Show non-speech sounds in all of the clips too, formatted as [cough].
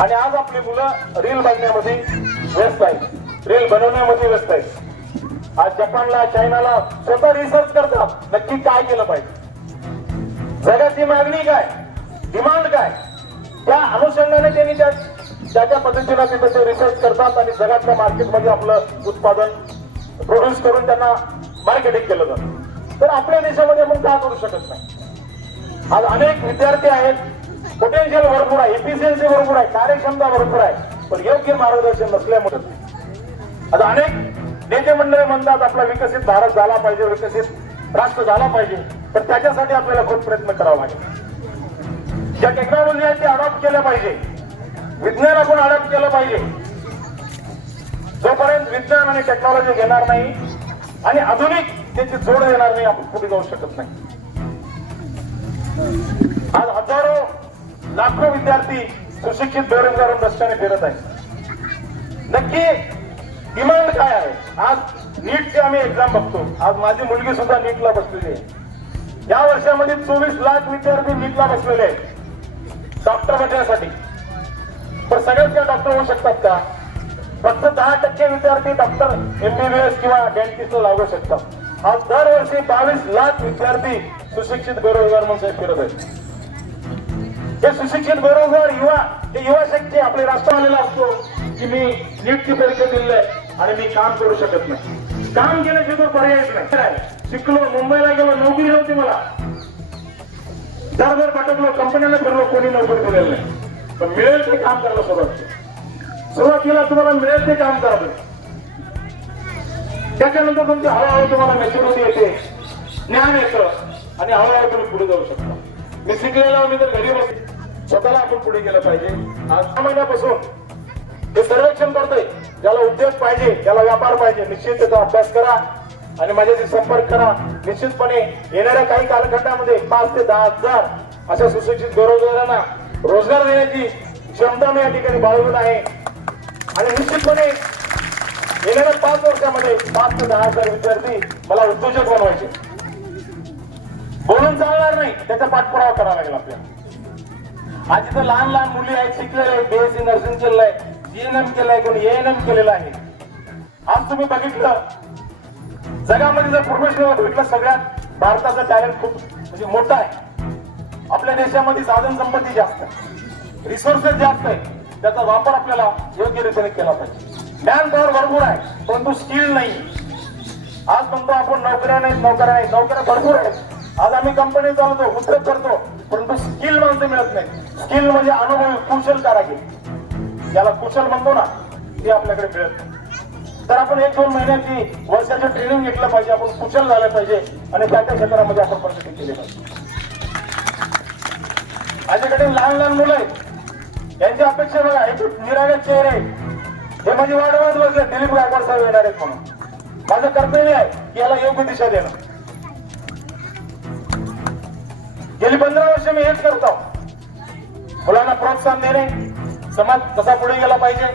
आणि आज आपली मुलं रील बांधण्यामध्ये व्यस्त आहेत. रील बनवण्यामध्ये व्यस्त आहेत. आज जपानला चायनाला स्वतः रिसर्च करतात. नक्की काय केलं पाहिजे? जगाची मागणी काय? डिमांड काय? त्या अनुषंगाने त्यांनी त्या त्या त्या पद्धतीनं तिथे ते रिसर्च करतात आणि जगातल्या मार्केटमध्ये आपलं उत्पादन प्रोड्यूस करून त्यांना मार्केटिंग केलं जातं. तर आपल्या देशामध्ये आपण का करू शकत नाही? आज अनेक विद्यार्थी आहेत पोटेन्शियल भरपूर आहे. एफिशियन्सी भरपूर आहे. कार्यक्षमता भरपूर आहे. पण योग्य मार्गदर्शन नसल्यामुळे. आता अनेक नेते मंडळी म्हणतात आपला विकसित भारत झाला पाहिजे विकसित राष्ट्र झाला पाहिजे. तर त्याच्यासाठी आपल्याला खूप प्रयत्न करावा लागेल. ज्या टेक्नॉलॉजी आहेत ते अडॉप्ट केल्या पाहिजे. विज्ञान आपण अडॉप्ट केलं पाहिजे. जोपर्यंत विज्ञान आणि टेक्नॉलॉजी घेणार नाही आणि आधुनिक त्याची जोड येणार नाही आपण पुढे जाऊ शकत नाही. आज हजारो लाखो विद्यार्थी सुशिक्षित बेरोजगारून रस्त्याने फिरत आहेत. नक्की डिमांड काय आहे? आज नीटची आम्ही एक्झाम बघतो. आज माझी मुलगी सुद्धा नीटला बसलेली आहे. या वर्षामध्ये चोवीस लाख विद्यार्थी नीटला बसलेले आहेत. डॉक्टर बनण्यासाठी पण सगळेच काय डॉक्टर होऊ शकतात का? फक्त दहा टक्के विद्यार्थी डॉक्टर एमबीबीएस किंवा डेंटिस्टला लागू शकतात. आज दरवर्षी बावीस लाख विद्यार्थी सुशिक्षित बेरोजगार म्हणून फिरत आहेत. हे सुशिक्षित बरोबर युवा हे युवा शक्ती आपले राष्ट्र आलेला असतो की मी नियुक्ती परीक्षा दिली आहे आणि मी काम करू शकत नाही. काम केल्याशिवाय पर्यायच नाही. शिकलो मुंबईला गेलो नोकरी नव्हती मला. दरदर भटकलो कंपन्यांना फिरलो कोणी नोकरी दिलेलं नाही. पण मिळेल ते काम करायला सुरुवात सुरुवातीला तुम्हाला मिळेल ते काम करावं त्याच्यानंतर तुमची हळूहळू तुम्हाला मॅच्युरिटी येते. ज्ञान येतं आणि हळूहळू तुम्ही पुढे जाऊ शकता. मी शिकलेला मी तर घरी बस स्वतःला आपण पुढे गेलं पाहिजे. आज सहा महिन्यापासून हे सर्वेक्षण करतोय ज्याला उद्योग पाहिजे ज्याला व्यापार पाहिजे निश्चित त्याचा अभ्यास करा आणि माझ्याशी संपर्क करा. निश्चितपणे येणाऱ्या काही कालखंडामध्ये पाच ते दहा हजार अशा सुशिक्षित बेरोजगारांना रोजगार देण्याची क्षमता मी या ठिकाणी बाळगून आहे. आणि निश्चितपणे येणाऱ्या पाच वर्षामध्ये पाच ते दहा हजार विद्यार्थी मला उद्योजक बनवायचे. बोलून चालणार नाही त्याचा पाठपुरावा करावा लागेल आपल्याला. आज इथं लहान लहान मुली आहेत शिकलेले आहेत बीएससी नर्सिंग केलंय जीएनएम केलंय कोणी एएनएम केलेलं आहे. आज तुम्ही बघितलं जगामध्ये जर प्रोफेशनल भेटलं सगळ्यात भारताचा टॅलेंट खूप म्हणजे मोठा आहे. आपल्या देशामध्ये साधन संपत्ती जास्त आहे. रिसोर्सेस जास्त आहे. त्याचा वापर आपल्याला योग्य रीतीने केला पाहिजे. मॅन पॉवर भरपूर आहे परंतु स्किल नाही. आज म्हणतो आपण नोकऱ्या नाही नोकऱ्या नाही नोकऱ्या भरपूर आहेत. आज आम्ही कंपनी चालवतो उद्योग करतो. परंतु स्किल माणसं मिळत नाही. स्किल म्हणजे अनुभव कुशल कारागीर. ज्याला कुशल म्हणतो ना ते आपल्याकडे मिळत नाही. तर आपण एक दोन महिन्याची वर्षाचं ट्रेनिंग घेतलं पाहिजे आपण कुशल झालं पाहिजे आणि त्या त्या क्षेत्रामध्ये आपण प्रगती केली पाहिजे. माझ्याकडे लहान लहान मुलं आहेत. यांची अपेक्षा बघा हे निराळे चेहरे हे माझी वाढवत बसले दिलीप गायकवाड साहेब येणार आहेत म्हणून. माझं कर्तव्य आहे की याला योग्य दिशा देणं. गेली पंधरा वर्ष मी हेच करतो. मुलांना प्रोत्साहन देणे समाज कसा पुढे गेला पाहिजे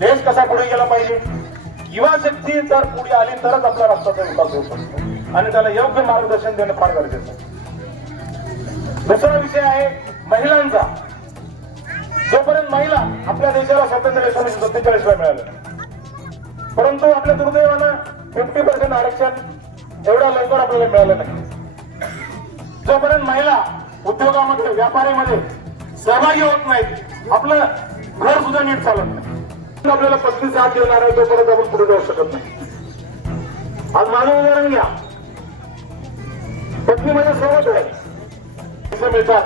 देश कसा पुढे गेला पाहिजे युवा शक्ती जर पुढे आली तरच आपल्या राष्ट्राचा विकास होऊ शकतो. आणि त्याला योग्य मार्गदर्शन देणं फार गरजेचं आहे. दुसरा विषय आहे महिलांचा. जोपर्यंत महिला आपल्या देशाला स्वातंत्र्य एकोणीशे सत्तेचाळीस ला मिळालं. परंतु आपल्या दुर्दैवानं फिफ्टी पर्सेंट आरक्षण एवढ्या लवकर आपल्याला मिळालं नाही. जोपर्यंत महिला उद्योगामध्ये व्यापारीमध्ये सहभागी होत नाहीत आपलं घर सुद्धा नीट चालत नाही. आपल्याला पत्नी साथ देणार आहे तोपर्यंत आपण पुढे जाऊ शकत नाही. आज माझं उदाहरण घ्या. पत्नी माझ्या सोबत आहे. पैसे मिळतात.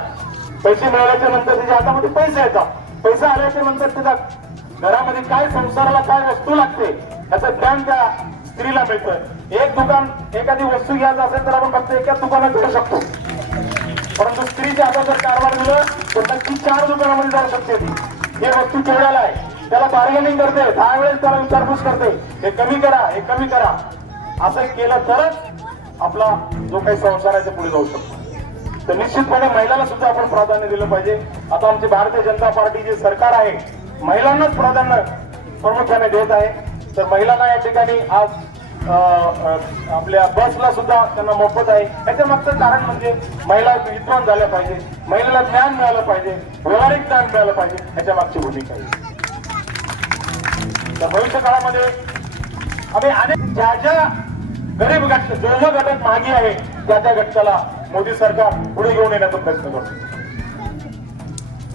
पैसे मिळाल्याच्या नंतर तिच्या हातामध्ये पैसे येतात. पैसा आल्याच्यानंतर तिचा घरामध्ये काय संसाराला काय वस्तू लागते याचं ज्ञान त्या स्त्रीला मिळतं. एक दुकान एखादी वस्तू घ्यायचं असेल तर आपण फक्त एकाच दुकानात घेऊ शकतो. परंतु स्त्रीच्या हातात जर कारभार दिलं तर नक्की चार दुकानामध्ये जाऊ शकते ती. हे वस्तू केवढ्याला आहे. त्याला बार्गेनिंग करते दहा वेळेस त्याला विचारपूस करते. हे कमी करा हे कमी करा. असं केलं तरच आपला जो काही संसार आहे पुढे जाऊ शकतो. तर निश्चितपणे महिलांना सुद्धा आपण प्राधान्य दिलं पाहिजे. आता आमची भारतीय जनता पार्टी जे सरकार आहे महिलांनाच प्राधान्य प्रामुख्याने देत आहे. तर महिलांना या ठिकाणी आज आपल्या बसला सुद्धा त्यांना मोफत आहे. याच्या मागचं कारण म्हणजे महिला विद्वान झाल्या पाहिजे. महिलेला ज्ञान मिळालं पाहिजे. व्यावहारिक ज्ञान मिळालं पाहिजे. याच्या मागची भूमिका आहे. तर भविष्य काळामध्ये आम्ही अनेक ज्या ज्या गरीब घटक जो जो घटक मागे आहे त्या त्या घटकाला मोदी सरकार पुढे घेऊन येण्याचा प्रयत्न करतो.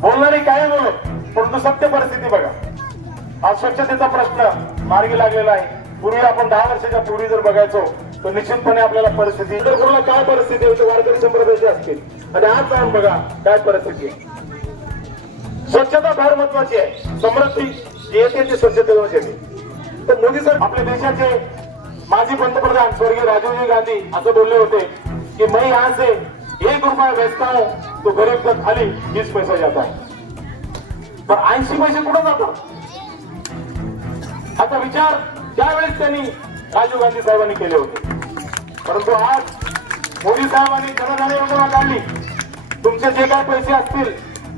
बोलणारे काय बोलत परंतु सत्य परिस्थिती बघा. आज स्वच्छतेचा प्रश्न मार्गी लागलेला आहे. पूर्वी आपण दहा वर्षाच्या पूर्वी जर बघायचो तर निश्चितपणे आपल्याला परिस्थिती पंढरपूरला काय परिस्थिती होती वारकरी संप्रदायाची असतील. आणि आज जाऊन बघा काय परिस्थिती आहे. स्वच्छता फार महत्वाची आहे. समृद्धी येते ती स्वच्छतेवर येते. तर मोदी सर आपल्या देशाचे माजी पंतप्रधान स्वर्गीय राजीवजी गांधी असं बोलले होते की मैं आज से एक रुपया बेचता हूं तो गरीब तर खाली वीस पैसा जाता है पण ऐंशी पैसे कुठं जातात? आता विचार त्यावेळेस त्यांनी राजीव गांधी साहेबांनी केले होते. परंतु आज मोदी साहेबांनी जनधन योजना काढली. तुमचे जे काही पैसे असतील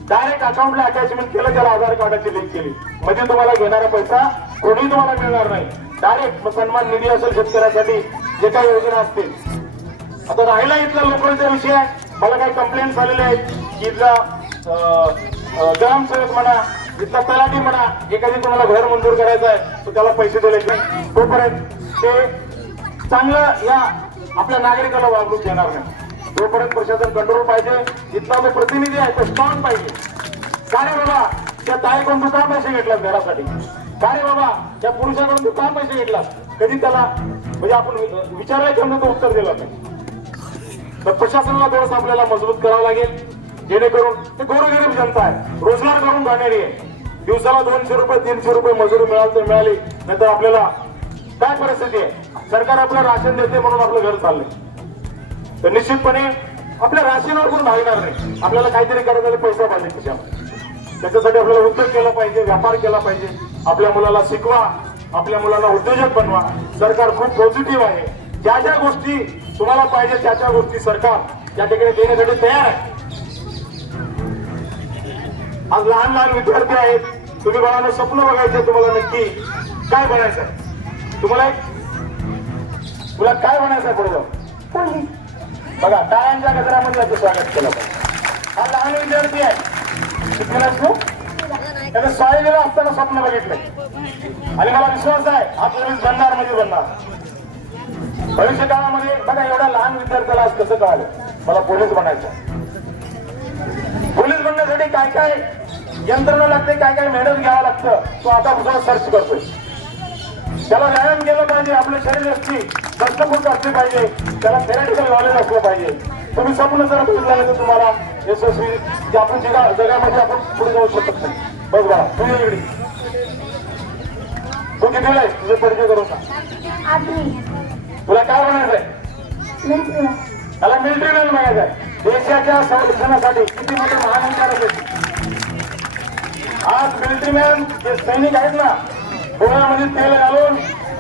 डायरेक्ट अकाउंटला अटॅचमेंट केलं त्याला आधार कार्डाची लिंक केली. म्हणजे तुम्हाला घेणारा पैसा कोणी तुम्हाला मिळणार नाही. डायरेक्ट सन्मान निधी असेल शेतकऱ्यासाठी जे काही योजना असतील. आता राहिला इथला लोकांचा विषय मला काही कंप्लेंट झालेले आहेत. की इथला ग्रामसेवक म्हणा इथला तलाठी म्हणा एखादी कोणाला घर मंजूर करायचं आहे तर त्याला पैसे दिले नाही तोपर्यंत ते चांगलं या आपल्या नागरिकाला वागणूक देणार नाही. तोपर्यंत प्रशासन कंट्रोल पाहिजे. इथला जो प्रतिनिधी आहे तो स्ट्रॉंग पाहिजे. का रे बाबा त्या ताईकडून तू का पैसे घेतलास घरासाठी? का रे बाबा त्या पुरुषाकडून तू का पैसे घेतलास? कधी त्याला म्हणजे आपण विचारायचं तो उत्तर दिलं नाही. तर प्रशासनाला थोडंसं आपल्याला मजबूत करावं लागेल. जेणेकरून ते गोरगरीब जनता आहे. रोजगार करून जाणारी आहे. दिवसाला दोनशे रुपये तीनशे रुपये मजुरी मिळाली तर मिळाली. नाहीतर आपल्याला काय परिस्थिती आहे? सरकार आपलं राशन देते म्हणून आपलं घर चाललंय. तर निश्चितपणे आपल्या राशनावर कोण भागणार नाही. आपल्याला काहीतरी करायला पैसा पाहिजे त्याच्यामध्ये त्याच्यासाठी आपल्याला उद्योग केला पाहिजे व्यापार केला पाहिजे. आपल्या मुलाला शिकवा आपल्या मुलाला उद्योजक बनवा. सरकार खूप पॉझिटिव्ह आहे. ज्या ज्या गोष्टी तुम्हाला पाहिजे त्या त्या गोष्टी सरकार त्या ठिकाणी देण्यासाठी तयार आहे. आज लहान लहान विद्यार्थी आहेत. तुम्ही बाळांना स्वप्न बघायचं तुम्हाला नक्की. काय बनायचं तुम्हाला एक तुला काय बनायचं पुढे जाऊन बघा टाळ्यांच्या गजरामध्ये याचं स्वागत केलं हा लहान विद्यार्थी आहे. शिकलेला तू. त्याने शाळेला असताना स्वप्न बघितलंय. आणि मला विश्वास आहे हा पोलीस बनणार म्हणजे बनणार. भविष्य काळामध्ये बघा एवढ्या लहान विद्यार्थ्याला आज कसं कळालं? मला पोलीस बनायचं पोलीस बनण्यासाठी काय काय यंत्रणा लागते काय काय मेहनत घ्यावं लागतं तो आता पुढे सर्च करतोय. त्याला व्यायाम केलं पाहिजे आपल्या शरीराची दस्तपूर्त असली पाहिजे त्याला थेरॅटिकल नॉलेज असलं पाहिजे. तुम्ही स्वप्न जर बघितलं तर तुम्हाला यशस्वी जे आपण जगा जगामध्ये आपण पुढे जाऊ शकत नाही. बघा तू ये इकडे तू किती आहे? तुझे परिचय करून तुला काय मित्र त्याला मिलिटरी मॅन बनायचंय देशाच्या संरक्षणासाठी किती मोठे महान आज मिलिटरी मॅन जे सैनिक आहेत ना डोळ्यामध्ये तेल घालून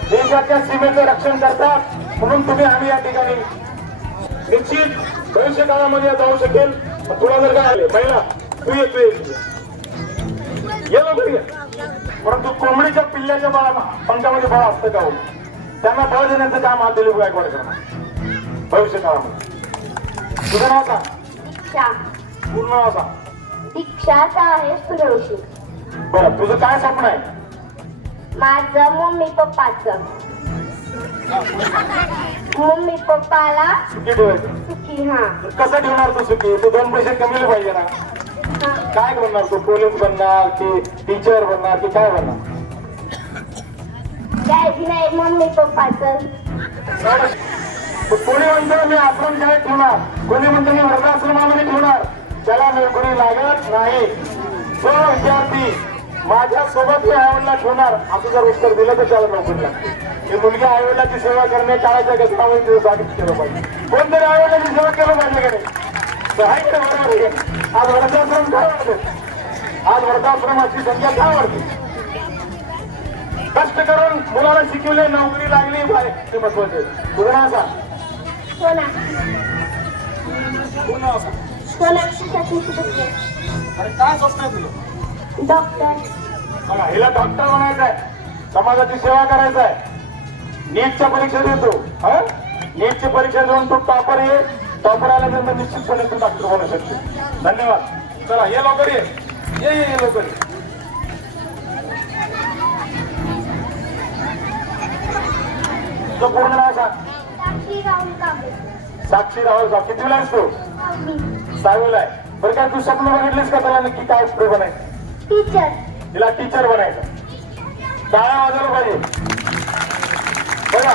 देशाच्या सीमेचं रक्षण करतात म्हणून तुम्ही आम्ही या ठिकाणी निश्चित भविष्य काळामध्ये जाऊ शकेल. तुला जर काय आले महिला तू ये तू ये. ये लवकर ये. परंतु कोंबडीच्या पिल्ल्याच्या बाळा पंखामध्ये बळ असतं का हो? त्यांना बळ देण्याचं काम हा दिलीप गायकवाड करणार. भविष्य काळामध्ये तुझं नाव सांग. दीक्षा. पूर्ण नाव सांग. दीक्षाचा आहे सूर्यवंशी बरं तुझं काय स्वप्न आहे? माझं मम्मी पप्पाचं. मम्मी पप्पाला सुखी ठेवायचं. सुखी हा. कसं ठेवणार तू सुखी? तू दोन पैसे कमी पाहिजे ना. हा. काय बनणार तू? पोलीस बनणार की टीचर बनणार की काय बनणार? द्यायची नाही मम्मी पप्पाचं. कोणी म्हणतो मी आश्रम शाळेत ठेवणार? कोणी म्हणतो मी वृद्धाश्रमामध्ये ठेवणार? त्याला नोकरी लागत नाही. जो विद्यार्थी. माझ्या सोबत मी आईवडला ठेवणार. असं जर उत्तर दिलं तर त्याला नोकरी लागते. ही मुलगी आईवडिलाची सेवा करणे काळाच्या गजरामध्ये तिचं स्वागत केलं पाहिजे. कोणतरी आईवडिलाची सेवा केलं पाहिजे का नाही? तर आहे. का बरोबर? आज वृद्धाश्रम काय वाढते आज वृद्धाश्रमाची संख्या काय वाढते कष्ट करून मुलाला शिकवले नोकरी लागली ते महत्त्वाचे सुटके अरे काय स्वप्न आहे तुझं डॉक्टर. हिला डॉक्टर बनायचं आहे समाजाची सेवा करायचं आहे नीटच्या परीक्षा देतो. हा? नीटची परीक्षा देऊन तू टॉपर आहे टॉपर आल्यानंतर निश्चितपणे तू डॉक्टर बनू शकते. धन्यवाद. चला ये लवकर ये. ये ये ये लवकर ये. तुझं पूर्ण नाव सांग. साक्षी राहुल कांबळे. साक्षी राहुल साव कितीला आहेस तू? मी सहावीला आहे. बरं काय तू स्वप्न बघितलीस का? त्याला नक्की काय पुढे बनायचं टीचर तिला टीचर बनायचं. टाळ्या वाजवलं पाहिजे. बघा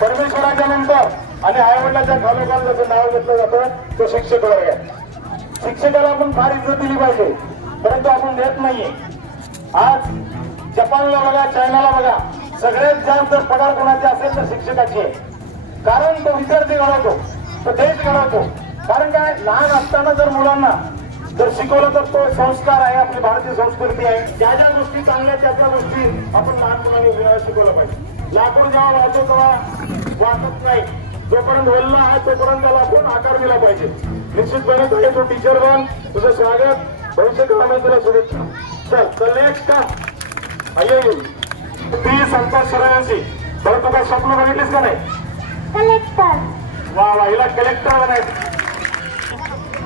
परमेश्वराच्या नंतर आणि आईवडिलाच्या खालोखाल जसं नाव घेतलं जातं तो शिक्षक वर्ग आहे. शिक्षकाला आपण फार इज्जत दिली पाहिजे परंतु आपण देत नाहीये. आज जपानला बघा चायनाला बघा सगळ्यात जास्त जर पगार कोणाचे असेल तर शिक्षकाची. आहे कारण तो विद्यार्थी घडवतो तो देश घडवतो. कारण काय? लहान असताना जर मुलांना जर शिकवलं तर तो संस्कार आपली भारतीय संस्कृती आहे. ज्या ज्या गोष्टी चांगल्या त्या त्या गोष्टी आपण लहानपणाने मुलांना शिकवलं पाहिजे. लाकूड जेव्हा वाचतो तेव्हा वाचत नाही. जोपर्यंत वल्ला आहे तोपर्यंत त्याला आपण आकार दिला पाहिजे. निश्चितपणे तो तो टीचर बन. तुझं स्वागत. भविष्य काळामध्ये तुला शुभेच्छा. चल चल नेक्स्ट का अय्यो ती संतोष सूर्यवंशी बरं तू काय स्वप्न बघितलीस का नाही? कलेक्टर वा वा हिला कलेक्टर बनायचं.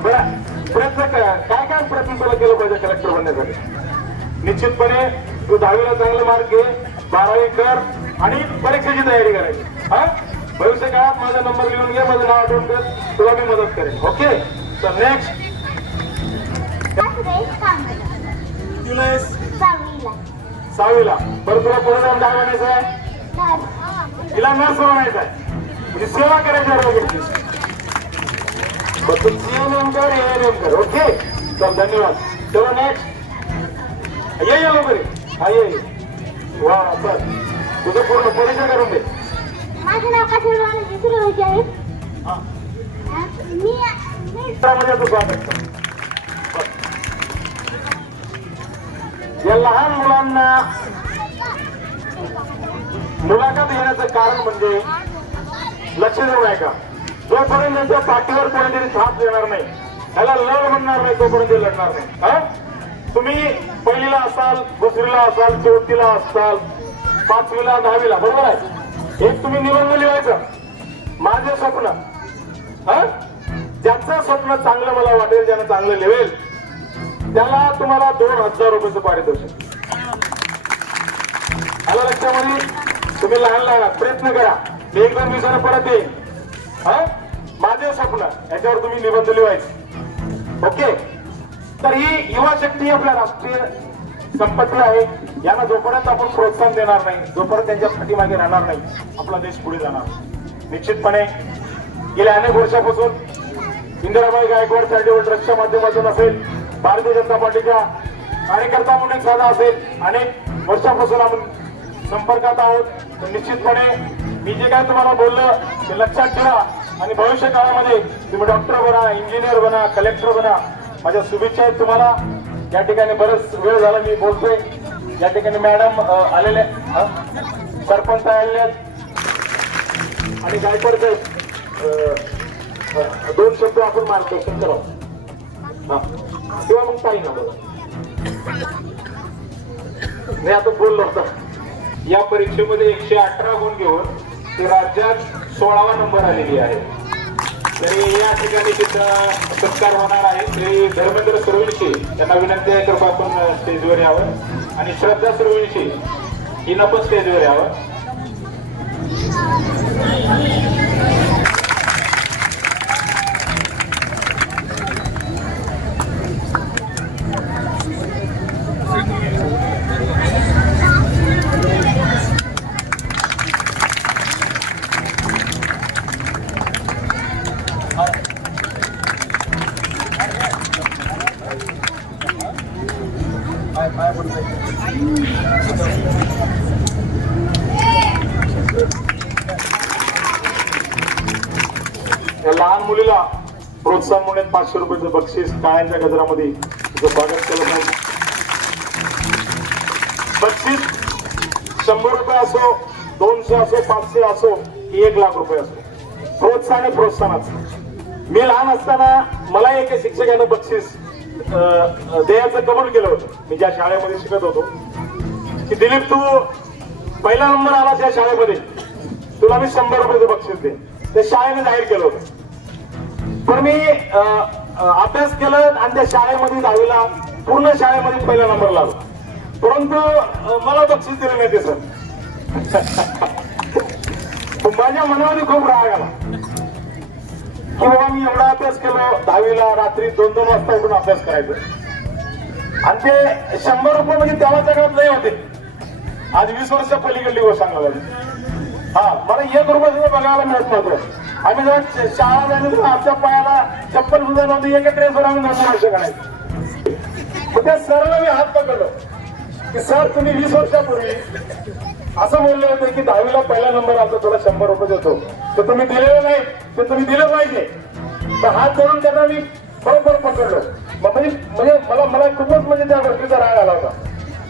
बरं. प्रयत्न कर काय काय प्रयत्न तुला केलं पाहिजे कलेक्टर बनण्यासाठी? निश्चितपणे तू दहावीला चांगले मार्क घे बारावी कर आणि परीक्षेची तयारी करायची हा? भविष्य काळात माझा नंबर लिहून घे माझं नाव आठवून कर तुला मी मदत करेन. ओके तर नेक्स्ट सहावीला. बरं तुला पुढे जाऊन काय बनायचं आहे तिला नर्स बनायचं आहे म्हणजे सेवा करायची आरोग्याची बरं तू सीएनएम कर एएनएम कर ओके चल धन्यवाद चलो नेक्स्ट ये ये लवकर. हा ये. वा चल तुझं पूर्ण परिचय करून दे माझं नाव काशीर वाणी सूर्यवंशी आहे मी मी म्हणजे तू स्वागत कर या लहान मुलांना मुलाखत घेण्याचं कारण म्हणजे लक्ष देऊ नये का जोपर्यंत त्यांच्या पाठीवर कोणीतरी थाप देणार नाही त्याला लढ म्हणणार नाही तोपर्यंत लढणार नाही. हा? तुम्ही पहिलीला असाल दुसरीला असाल चौथीला असाल पाचवीला दहावीला बरोबर आहे? एक तुम्ही निबंध लिहायचं. माझे स्वप्न. ज्याचं स्वप्न चांगलं मला वाटेल ज्यानं चांगलं लिहेल त्याला तुम्हाला दोन हजार रुपयाचं पारितोषिक आलं लक्षामध्ये? तुम्ही लहान लहान प्रयत्न करा. मी एक दोन दिवसानं परत येईल हा? माझे स्वप्न याच्यावर तुम्ही निबंध लिहायचे ओके? तर ही युवा शक्ती आपल्या राष्ट्रीय संपत्ती आहे. यांना जोपर्यंत आपण प्रोत्साहन देणार नाही जोपर्यंत त्यांच्या पाठीमागे राहणार नाही आपला देश पुढे जाणार. निश्चितपणे गेल्या अनेक वर्षापासून इंदिराबाई गायकवाड चॅरिटेबल ट्रस्टच्या माध्यमातून असेल भारतीय जनता पार्टीच्या कार्यकर्ता म्हणून एक साधा असेल अनेक वर्षापासून आपण संपर्कात आहोत. तर निश्चितपणे मी जे काय तुम्हाला बोललं ते लक्षात ठेवा. आणि भविष्य काळामध्ये तुम्ही डॉक्टर बना इंजिनियर बना कलेक्टर बना. माझ्या शुभेच्छा आहेत तुम्हाला. या ठिकाणी बरंच वेळ झाला मी बोलतोय. या ठिकाणी मॅडम आलेले सरपंच आलेले आहेत. आणि काय साहेब दोन शब्द आपण मारतो. शंकरराव हा. किंवा मग काही ना बोला. मी आता बोललो होता या परीक्षेमध्ये एकशे अठरा गुण घेऊन ती राज्यात सोळावा नंबर आलेली आहे. तरी या ठिकाणी तिथं सत्कार होणार आहे. श्री धर्मेंद्र सुरविणशी त्यांना विनंती आहे कृपा आपण स्टेजवर यावं. आणि श्रद्धा सुरविणशी हिनं पण स्टेजवर यावं. पाचशे रुपयाचं बक्षीस काळ्यांच्या गजरामध्ये स्वागत केलं पाहिजे बक्षीस शंभर रुपये असो दोनशे असो पाचशे असो की एक लाख रुपये असो. प्रोत्साहन आहे प्रोत्साहनाचं. मी लहान असताना मला एका शिक्षकानं बक्षीस अं, कबूल केलं होतं. मी ज्या शाळेमध्ये शिकत होतो. की दिलीप तू पहिला नंबर आला त्या शाळेमध्ये. तुला मी शंभर रुपयाचं बक्षीस दे. ते शाळेने जाहीर केलं होतं. पण मी अभ्यास केलं आणि त्या शाळेमध्ये दहावीला पूर्ण शाळेमध्ये पहिला नंबर लागलो. परंतु मला बक्षीस दिलं नाही ते सर. माझ्या मनामध्ये खूप राग आला. की बाबा मी एवढा अभ्यास केलो दहावीला रात्री दोन दोन वाजता उठून अभ्यास करायचो. आणि ते शंभर रुपये म्हणजे तेव्हा जगात नाही होते. आज वीस वर्ष पलीकडली गोष्ट सांगायला हा मला एक रुपये बघायला मिळत नव्हतं. आम्ही जर शाळा झाली तर आमच्या पायाला चप्पल सुद्धा नव्हती एका ड्रेसवर आम्ही दोन वर्ष काढायचो त्या सरला मी हात पकडलो. की सर तुम्ही वीस वर्षापूर्वी असं बोलले होते की दहावीला पहिला नंबर आमचा तुला शंभर रुपये देतो. तर तुम्ही दिलेलं नाही ते तुम्ही दिलं पाहिजे. तर हात धरून त्यांना मी बरोबर पकडलो. मग म्हणजे म्हणजे मला मला खूपच म्हणजे त्या गोष्टीचा राग आला होता.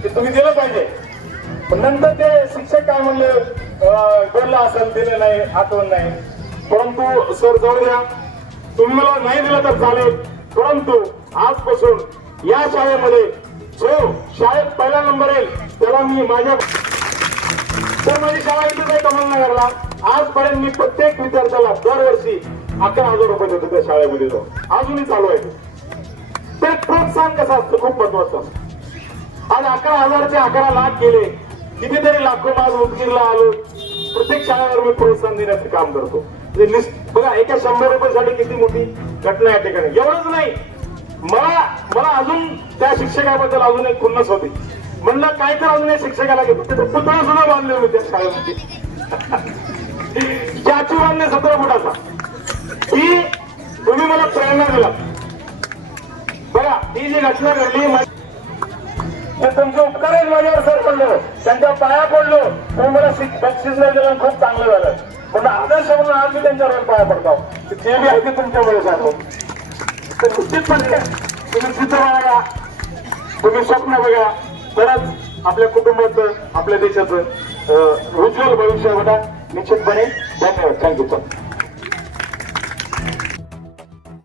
की तुम्ही दिलं पाहिजे. पण नंतर ते शिक्षक काय म्हणले? बोललं बोलला असेल दिलं नाही आठवण नाही. परंतु सर जाऊ द्या तुम्ही मला नाही दिलं तर चालेल. परंतु आजपासून या शाळेमध्ये जो शाळेत पहिला नंबर येईल त्याला मी माझ्या तर माझी शाळा इथेच आहे कमलनगरला. आजपर्यंत मी प्रत्येक विद्यार्थ्याला दरवर्षी अकरा हजार रुपये देतो त्या शाळेमध्ये तो अजूनही चालू आहे ते. ते प्रोत्साहन कसं असतं? खूप महत्वाचं असतं. आज अकरा हजारचे अकरा लाख गेले. कितीतरी लाखो माझ उदगीरला आलो. प्रत्येक शाळेवर मी प्रोत्साहन देण्याचं काम करतो. म्हणजे बघा एका शंभर रुपयासाठी किती मोठी घटना या ठिकाणी. एवढंच नाही. मला मला अजून त्या शिक्षकाबद्दल अजून एक खुन्नस होती. म्हणलं काय तर अजून शिक्षकाला घेतो. त्याचं पुतळा सुद्धा बांधले होते त्या शाळेमध्ये. [laughs] स्टॅच्यू बांधले सतरा फुटाचा. ही तुम्ही मला प्रेरणा दिला बघा ही जी घटना घडली मा- ते उपकार माझ्यावर सर पडलो त्यांच्या पाया पडलो. तुम्ही मला बक्षीस नाही दिलं खूप चांगलं झालं. पण आदर्श म्हणून आज मी त्यांच्यावर पाया पडतो. जे बी आहे ते तुमच्यामुळे सांगतो तर निश्चितपणे तुम्ही चित्र बघा तुम्ही स्वप्न बघा. तरच आपल्या कुटुंबाचं आपल्या देशाचं उज्ज्वल भविष्य बघा निश्चितपणे. धन्यवाद. Thank you sir